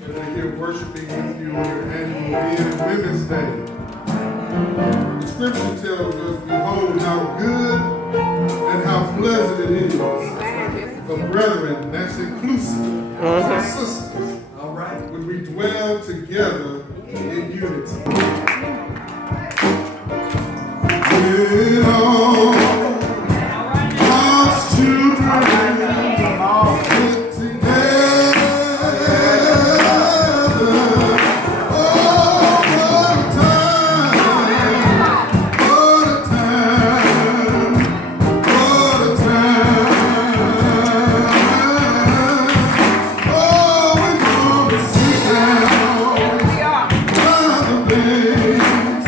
And they're here worshiping with you on your annual Men and Women's Day. The scripture tells us, behold how good and how pleasant it is for brethren, that's inclusive, sisters, all right, when we dwell together in unity. With all God's children put together. Oh, what a time! What a time! What a time! Oh, we're gonna sit down by the banks of the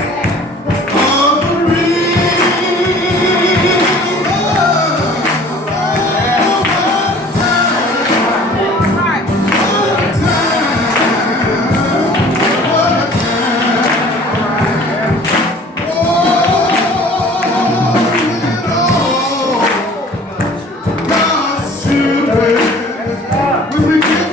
when we get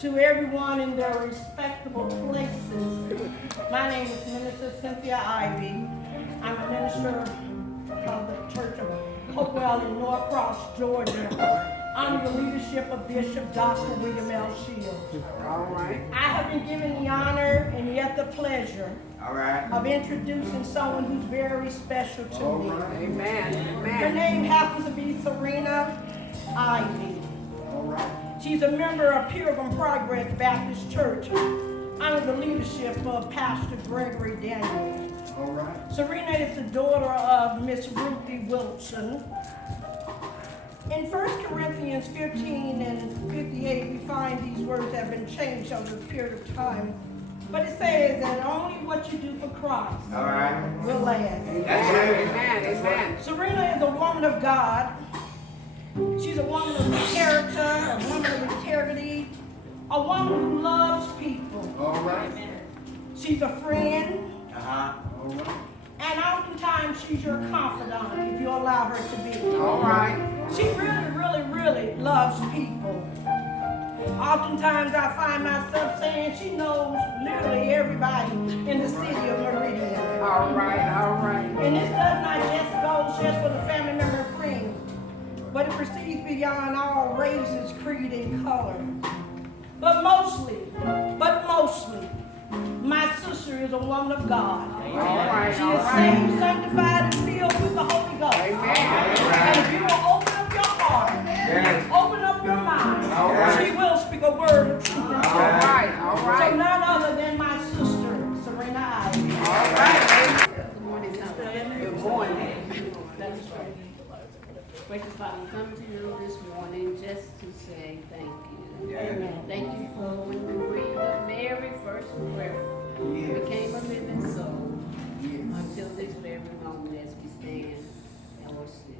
to everyone in their respectable places. My name is Minister Cynthia Ivy. I'm a minister of the Church of Hopewell in Norcross, Georgia, under the leadership of Bishop Dr. William L. Shields. All right. I have been given the honor and yet the pleasure of introducing someone who's very special to me. Amen. Her Amen. name happens to be Serrena Ivy. She's a member of Pilgrim Progress Baptist Church under the leadership of Pastor Gregory Daniels. Serrena is the daughter of Miss Ruthie Wilson. In 1 Corinthians 15 and 58, we find these words have been changed over a period of time. But it says that only what you do for Christ will last. Amen. Amen. Serrena is a woman of God. She's a woman of character, a woman of integrity, a woman who loves people. She's a friend. And oftentimes she's your confidant if you allow her to be. All right. She really loves people. Oftentimes I find myself saying she knows literally everybody in the city of Meridian. All right. All right. And this does not just go just for the family member and friends, but it proceeds beyond all races, creed, and color. But mostly, my sister is a woman of God. All right. She is saved, sanctified, and filled with the Holy Ghost. Amen. And if you will open up your heart, open up your mind, she will speak a word of truth. All right. All So right. none other than my sister, Serrena Ivy. All right. Good morning. Good morning. Gracious Father, we come to you this morning just to say thank you. Amen. Thank you for when we breathed the very first breath, became a living soul, until this very moment as we stand and we're still.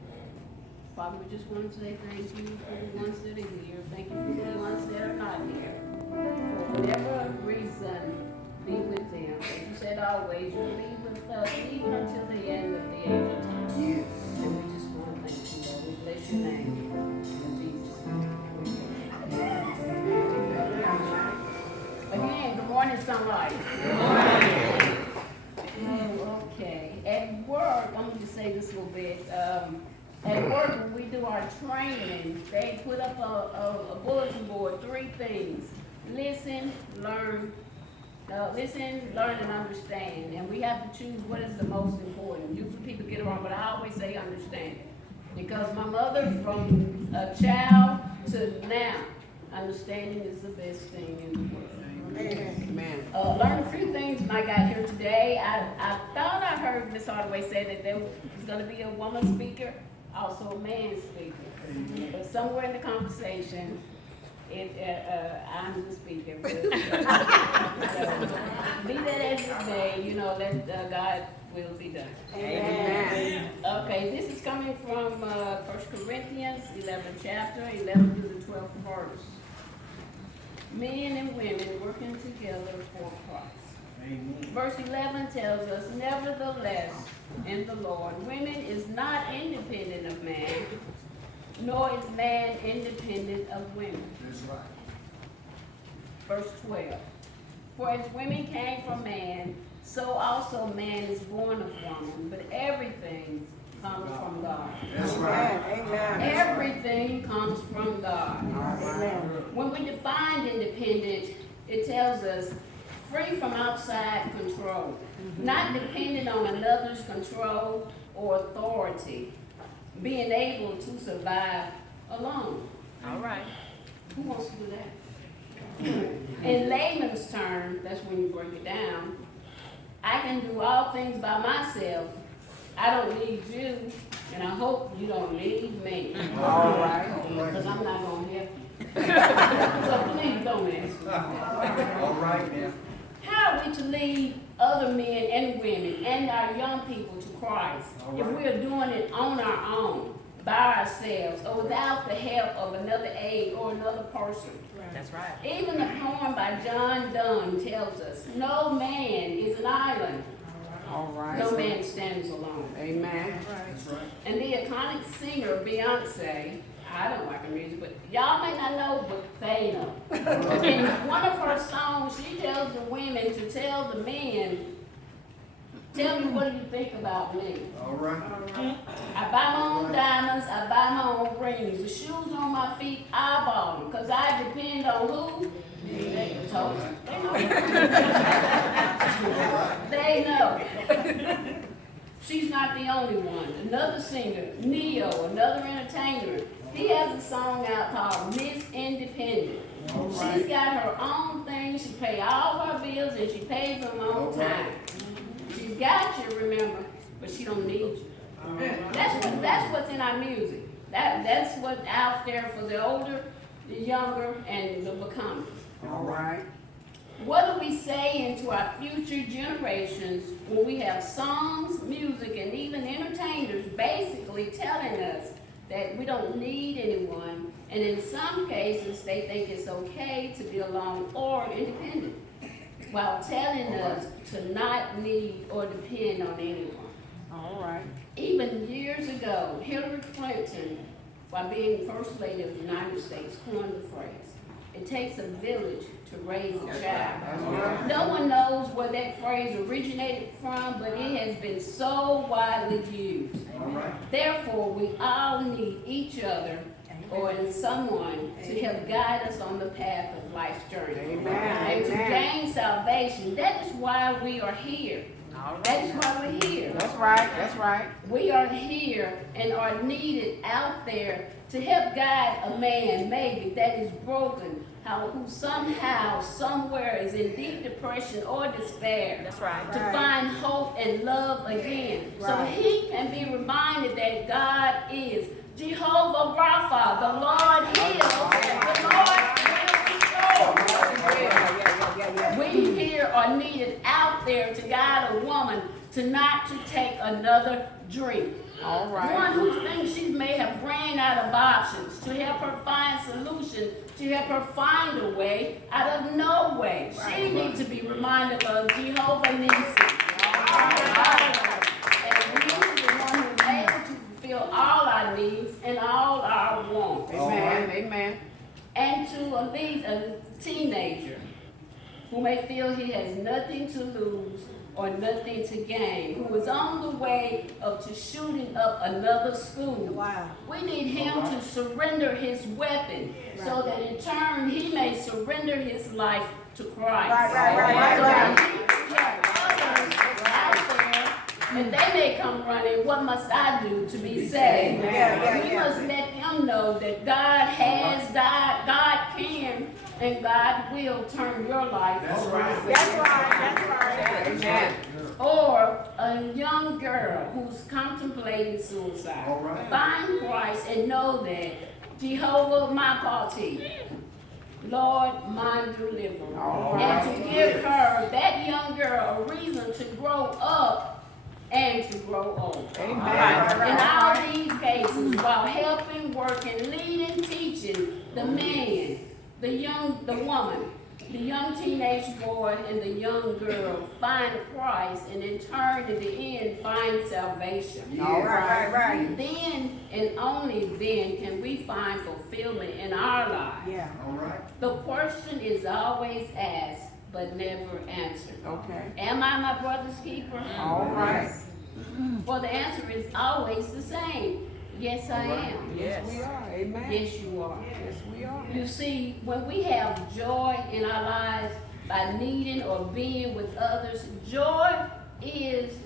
Father, we just want to say thank you for the ones that are here. Thank you for the ones that are not here. For whatever reason, be with them. As you said always, you'll be with us even until the end of the age of time. And we just want to thank you. We bless your name. In Jesus' name. Again, good morning, Sunlight. Oh, okay. At work, I'm going to just say this a little bit. At work, when we do our training, they put up a bulletin board, 3 things. Listen, learn, and understand. And we have to choose what is the most important. Usually people get it wrong, but I always say understand. Because my mother, from a child to now, understanding is the best thing in the world. Amen. Learned a few things when I got here today. I thought I heard Ms. Hardaway say that there was going to be a woman speaker, also a man speaker. But somewhere in the conversation, I'm the speaker. But, be that as it may, let God will be done. Amen. Okay, this is coming from 1 Corinthians 11th chapter, 11 to the 12th verse. Men and women working together for Christ. Amen. Verse 11 tells us, nevertheless, in the Lord, women is not independent of man, nor is man independent of women. That's right. Verse 12. For as women came from man, so also man is born of woman, but everything comes from God. That's right. Amen. Everything comes from God. Amen. When we define independent, it tells us free from outside control, not dependent on another's control or authority, being able to survive alone. All right. Who wants to do that? In layman's terms, that's when you break it down, I can do all things by myself. I don't need you, and I hope you don't need me. All right. Because I'm not going to help you. So please don't ask me. All right now. How are we to lead other men and women and our young people to Christ if we are doing it on our own, by ourselves, or without the help of another aid or another person? That's right. Even the poem by John Donne tells us, no man is an island. All right. No man stands alone. Amen. That's right. And the iconic singer Beyonce, I don't like her music, but y'all may not know, but they know. In one of her songs, she tells the women to tell the men Tell me, what do you think about me? All right. I buy my own diamonds, I buy my own rings. The shoes on my feet, I bought them. Because I depend on who? They told you. They know. She's not the only one. Another singer, Neo, another entertainer, he has a song out called Miss Independent. She's got her own thing. She pays all her bills and she pays them on time. She's got you, remember, but she don't need you. That's what's in our music. That's what's out there for the older, the younger, and the becoming. All right. What do we say into our future generations when we have songs, music, and even entertainers basically telling us that we don't need anyone, and in some cases they think it's okay to be alone or independent, while telling us to not need or depend on anyone. All right. Even years ago, Hillary Clinton, while being First Lady of the United States, coined the phrase, "It takes a village to raise a child." No one knows where that phrase originated from, but it has been so widely used. Therefore, we all need each other or someone to help guide us on the path of life's journey. And to gain salvation. That is why we are here. That is why we're here. That's right. That's right. We are here and are needed out there to help guide a man maybe that is broken, who somehow, somewhere is in deep depression or despair. That's right. To find hope and love again. So he can be reminded that God is Jehovah Rapha, the Lord heals, the Lord will restore. We here are needed out there to guide a woman to not to take another drink. All right. One who thinks she may have ran out of options, to help her find solutions, to help her find a way out of no way. She needs to be reminded of Jehovah Nissi. And he is the one who is able to fulfill all our needs and all our wants. Amen. Amen. And to a teenager who may feel he has nothing to lose or nothing to gain, who is on the way to shooting up another school. Wow. We need him to surrender his weapon so that in turn he may surrender his life to Christ. Right. So that he can help others out there, and they may come running, what must I do to be saved? We must let them know that God has died, God can, and God will turn your life around. That's right. Amen. Or a young girl who's contemplating suicide. Find Christ and know that Jehovah my party, Lord my deliverer. And to give her, that young girl, a reason to grow up and to grow old. Amen. In all these cases, while helping, working, leading, teaching the man, the woman, the young teenage boy and the young girl find Christ, and in turn, in the end, find salvation. All right. Then and only then can we find fulfillment in our lives. Yeah. The question is always asked, but never answered. Okay. Am I my brother's keeper? All right. Well, the answer is always the same. Yes, I am. Yes, we are. Amen. Yes, you are. Yes, we are. You see, when we have joy in our lives by needing or being with others, joy is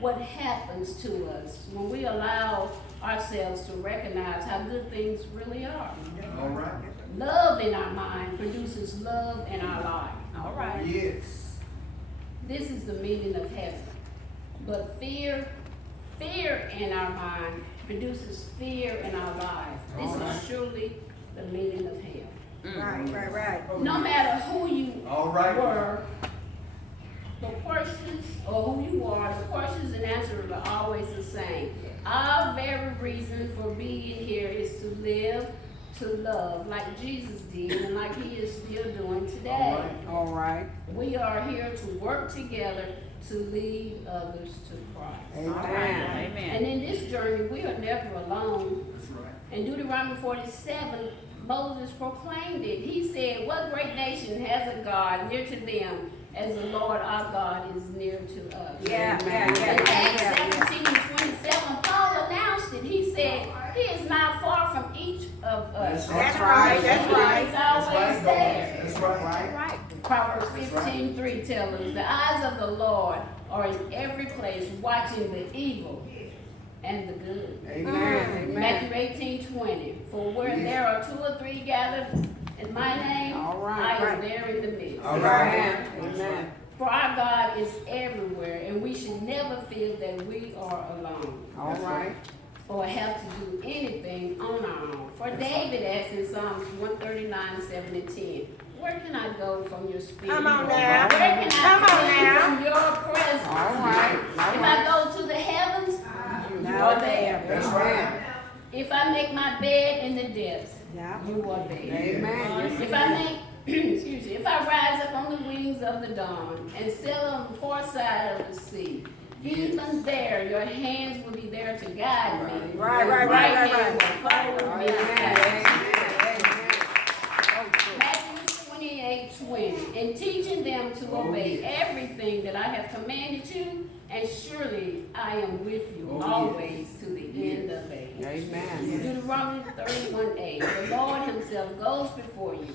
what happens to us when we allow ourselves to recognize how good things really are. All right. Love in our mind produces love in our life. All right. Yes. This is the meaning of heaven. But fear in our mind produces fear in our lives. This is surely the meaning of hell. Right. No matter who you Right. were, the questions, or who you are, the questions and answers are always the same. Our very reason for being here is to live, to love, like Jesus did, and like he is still doing today. All right. We are here to work together to lead others to Christ. Amen. And in this journey, we are never alone. That's right. In Deuteronomy 47, Moses proclaimed it. He said, what great nation has a God near to them, as the Lord our God is near to us. Yeah, In Acts 17:27, Paul announced it. He said, He is not far from each of us. That's right, that's right. He's always there. That's right. Right. Proverbs 15:3 tells us, the eyes of the Lord are in every place, watching the evil and the good. Amen. Matthew 18:20, for where there are 2 or 3 gathered in my name, All right, I am right. there in the midst. All right. Amen. Amen. For our God is everywhere, and we should never feel that we are alone All right. or have to do anything on our own. For David asks in Psalms 139:7-10, where can I go from your spirit? Come on now. Where can Come I on flee now. from your presence? All right. If I go to the heavens, you are there. That's right. If I make my bed in the depths, Yeah. you are there. Amen. Yes, If I make, excuse me, if I rise up on the wings of the dawn and sail on the far side of the sea, even there your hands will be there to guide me. Right. Your Right. hand will hold me fast. Matthew 28:20, and teaching them to obey everything that I have commanded you, and surely I am with you always to the end of age. Amen. Deuteronomy 31:8, the Lord himself goes before you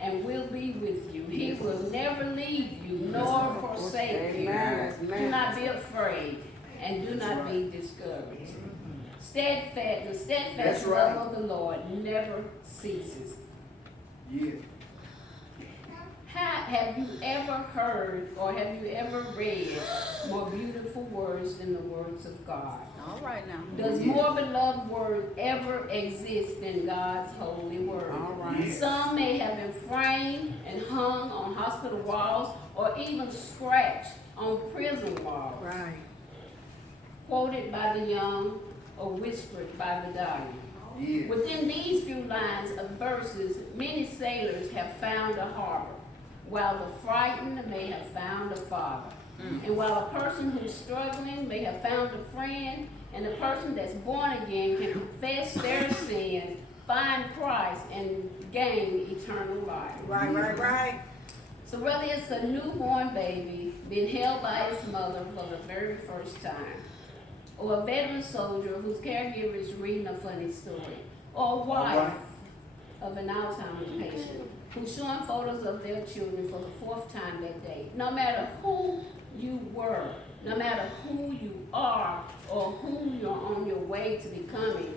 and will be with you. He will never leave you nor forsake you. Amen. Do not be afraid and do not be discouraged. The steadfast That's right. love of the Lord never ceases. Yeah. Have you ever heard or have you ever read more beautiful words than the words of God? All right now. Does more beloved word ever exist than God's holy word? All right. Some may have been framed and hung on hospital walls or even scratched on prison walls, Right. quoted by the young or whispered by the dying. Yeah. Within these few lines of verses, many sailors have found a harbor, while the frightened may have found a father. And while a person who's struggling may have found a friend, and a person that's born again can confess their sins, find Christ, and gain eternal life. Right. So whether it's a newborn baby being held by its mother for the very first time, or a veteran soldier whose caregiver is reading a funny story, or a wife of an Alzheimer's patient who's showing photos of their children for the 4th time that day, no matter who you were, no matter who you are, or who you're on your way to becoming,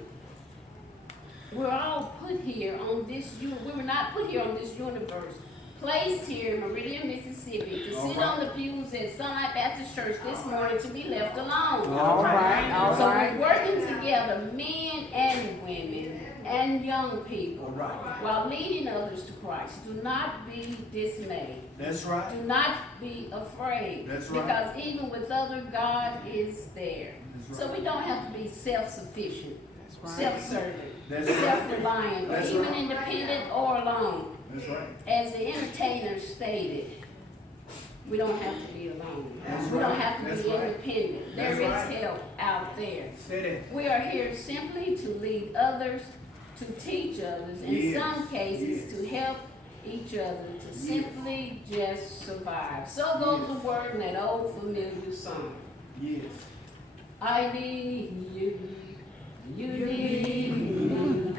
we're all put here on this, we were not put here on this universe, placed here in Meridian, Mississippi, to sit on the pews at Sunlight Baptist Church this morning to be left alone. All right. So we're working together, men and women and young people, while leading others to Christ. Do not be dismayed. That's right. Do not be afraid. That's right. Because even with other, God is there. That's So we don't have to be self-sufficient, right. self-serving, That's right. self-reliant, or That's even right. independent or alone. That's right. As the entertainer stated, we don't have to be alone. That's We don't right. have to That's be right. independent. That's There is right. help out there. Say that. We are here simply to lead others, to teach others, in Yes. some cases Yes. to help each other to simply just survive. So goes the word in that old familiar song. Yes. I need you, you need me.